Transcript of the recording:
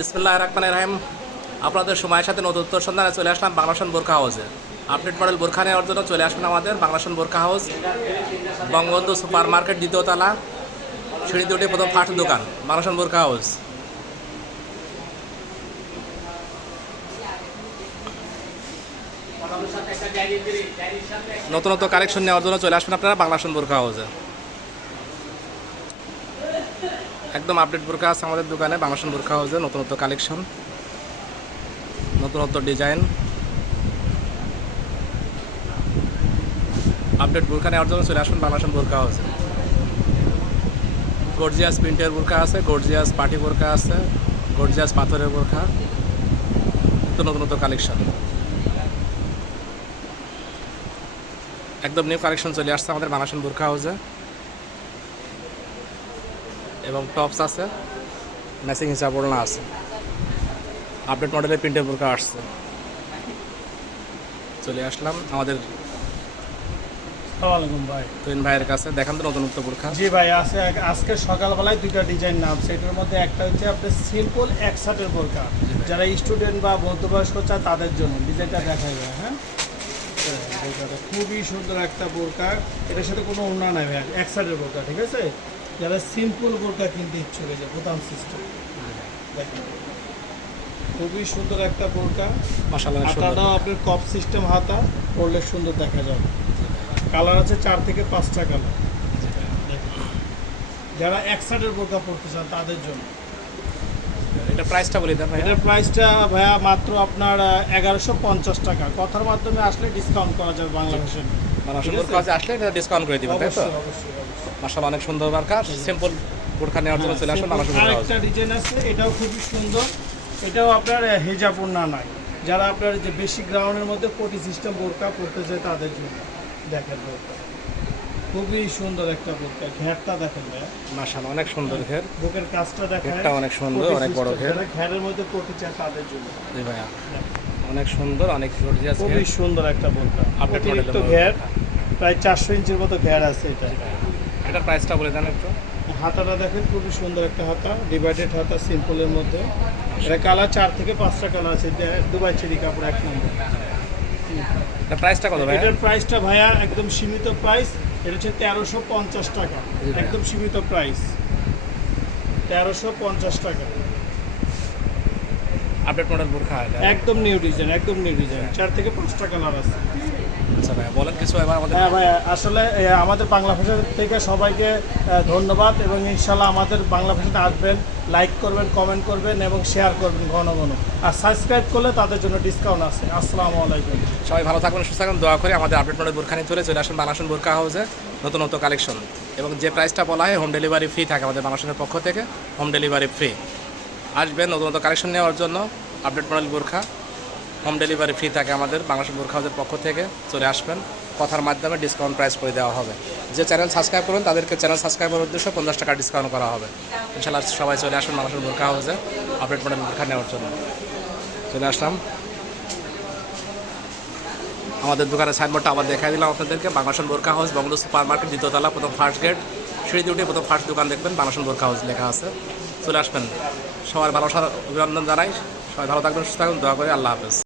বিসমিল্লাহির রহমানির রহিম। আপনাদের সময়ের সাথে নতুনত্ব সন্ধানে চলে আসলাম বাংলাদেশ বোরখা হাউসে। আপডেট মডেল বোরখা নেওয়ার জন্য চলে আসবেন আমাদের বাংলাদেশ বোরখা হাউস, বঙ্গবন্ধু সুপার মার্কেট, দ্বিতীয় তলা, সিঁড়িতে উঠে প্রথম ফার্স্ট দোকান বাংলাদেশ বোরখা হাউস। নতুনত্ব কালেকশন নেওয়ার জন্য চলে আসবেন আপনারা বাংলাদেশ বোরখা হাউসে। একদম আপডেট বোরখা আছে আমাদের দোকানে বাংলাদেশ বোরখা হাউসে। নতুনত্ব কালেকশন, নতুনত্ব ডিজাইন, আপডেট বোরখা নেওয়ার জন্য চলে আসবেন বাংলাদেশ বোরখা হাউসে। গর্জিয়াস প্রিন্টের বোরখা আছে, গর্জিয়াস পার্টি বোরখা আছে, গর্জিয়াস পাথরের বোরখা, তো নতুনত্ব কালেকশন, একদম নিউ কালেকশন চলে আসছে আমাদের বাংলাদেশ বোরখা হাউসে। এবং টপস আছে, ম্যাচিং হিসাব ওড়না আছে, আপডেট মডেলের প্রিন্টের বোরখা আসছে। চলে আসলাম আমাদের আসসালামু ভাই। তুইন ভাইয়ের কাছে। দেখান তো নতুনত্ব বোরখা। জি ভাই, আজকে সকালবেলায় দুইটা ডিজাইন নামছে। এটার মধ্যে একটা হচ্ছে আপনার সিম্পল একসাথের বোরকা, যারা স্টুডেন্ট বা মধ্যবয়স্ক চায় তাদের জন্য ডিজাইনটা দেখাই যায়। হ্যাঁ, বোরকাটা খুবই সুন্দর একটা বোরকা, এটার সাথে কোনো ওড়না নাই ভাই, একসাথের বোরকা। ঠিক আছে, যারা সিম্পল বোরকা কিনতে ইচ্ছুক হয়ে যায় বোতাম সিস্টেম, দেখেন খুবই সুন্দর একটা বোরকা। মাশাআল্লাহ, হাতাটাও আপনার কপ সিস্টেম হাতা, পরলে সুন্দর দেখা যাবে। কালার আছে 4 থেকে 5টা কালার। যারা একসাথের বোরকা পড়তে চান তাদের জন্য এটা প্রাইসটা বলে দেন ভাই। এটার প্রাইসটা ভাইয়া মাত্র আপনার 1150 টাকা। কথার মাধ্যমে আসলে ডিসকাউন্ট করা যাবে বাংলাদেশে। বাংলাদেশ বোরখা হাউসে আসলে এটা ডিসকাউন্ট করে দিবেন, তাই তো? অবশ্যই অবশ্যই অবশ্যই। মাশাআল্লাহ, অনেক সুন্দর বোরখা। সিম্পল বোরখা নেওয়ার জন্য চলে আসুন বাংলাদেশ বোরখা হাউসে। আরেকটা ডিজাইন আছে, এটাও খুবই সুন্দর। এটাও আপনার হিজাব ওড়না নাই, যারা আপনার যে বেশি গ্রাউন্ডের মধ্যে কোটি সিস্টেম বোরকা পড়তে চায় তাদের জন্য। দেখেন বোরকা খুবই সুন্দর একটা বোরকা, ঘেরটা দেখেন ভাইয়া, মাশাআল্লাহ, অনেক সুন্দর ঘের। বুকের কাজটা দেখেন, ঘেরটা অনেক সুন্দর, কোটি অনেক বড় system, ঘের। যারা ঘেরের মধ্যে কোটি চায় তাদের জন্য। জি ভাইয়া, অনেক সুন্দর, অনেক গর্জিয়াস ঘের। খুবই সুন্দর একটা বোরকা, আপডেট অতিরিক্ত মডেলের ঘের, বোরখা। প্রায় 400 ইঞ্চির মতো ঘের আছে এটা। এটার প্রাইসটা বলে দেন একটু। হাতাটা দেখেন খুবই সুন্দর একটা হাতা, ডিভাইডেড হাতা, সিম্পলের মধ্যে। এটা কালার 4 থেকে 5টা কালার আছে। দুবাই চেরি কাপড় 1 নম্বর। এটার প্রাইসটা কত ভাই? এটার প্রাইসটা ভাইয়া একদম সীমিত প্রাইস, এটা হচ্ছে 1350 টাকা। জি ভাইয়া। একদম সীমিত প্রাইস 1350 টাকা। আপডেট মডেল বোরখা এটা। একদম নিউ ডিজাইন, একদম নিউ ডিজাইন, 4 থেকে 5টা কালার আছে। আচ্ছা ভাইয়া, বলেন কিছু এবার আমাদের। হ্যাঁ ভাই, আসলে আমাদের বাংলা ভাষা থেকে সবাইকে ধন্যবাদ, এবং ইনশাল্লাহ আমাদের বাংলা ভাষাতে আসবেন, লাইক করবেন, কমেন্ট করবেন এবং শেয়ার করবেন ঘন ঘন, আর সাবস্ক্রাইব করলে তাদের জন্য ডিসকাউন্ট আছে। আসসালামু আলাইকুম। সবাই ভালো থাকবেন, সুস্থ থাকবেন, দোয়া করে আমাদের আপডেট মডেল বোরখা নিয়ে চলে আসুন বাংলাদেশ বোরখা হাউসে। নতুন কালেকশন এবং যে প্রাইসটা বলা হয় হোম ডেলিভারি ফ্রি থাকে আমাদের বাংলাদেশের পক্ষ থেকে। Home delivery free. আসবেন নতুন কালেকশন নেওয়ার জন্য আপডেট মডেল বোরখা, হোম ডেলিভারি ফ্রি থাকে আমাদের বাংলাদেশ বোরখা হাউসের পক্ষ থেকে। চলে আসবেন, কথার মাধ্যমে ডিসকাউন্ট প্রাইস করে দেওয়া হবে। যে চ্যানেল সাবস্ক্রাইব করবেন তাদেরকে চ্যানেল সাবস্ক্রাইবের উদ্দেশ্যে 50 টাকা ডিসকাউন্ট করা হবে। ইনশাআল্লাহ সবাই চলে আসুন বাংলাদেশ বোরখা হাউসে আপডেট মডেল বোরখা নেওয়ার জন্য। চলে আসলাম, আমাদের দোকানের সাইনবোর্ডটা আবার দেখাই দিলাম আপনাদেরকে। বাংলাদেশ বোরখা হাউস, বঙ্গবন্ধু সুপার মার্কেট, দ্বিতীয় তলা, প্রথম ফার্স্ট গেট, সিঁড়িতে উঠে প্রথম ফার্স্ট দোকান দেখবেন, বাংলাদেশ বোরখা হাউস লেখা আছে। চলে আসবেন, সবার ভালো অভিনন্দন জানাই। সবাই ভালো থাকবেন, সুস্থ থাকবেন, দোয়া করে। আল্লাহ হাফেজ।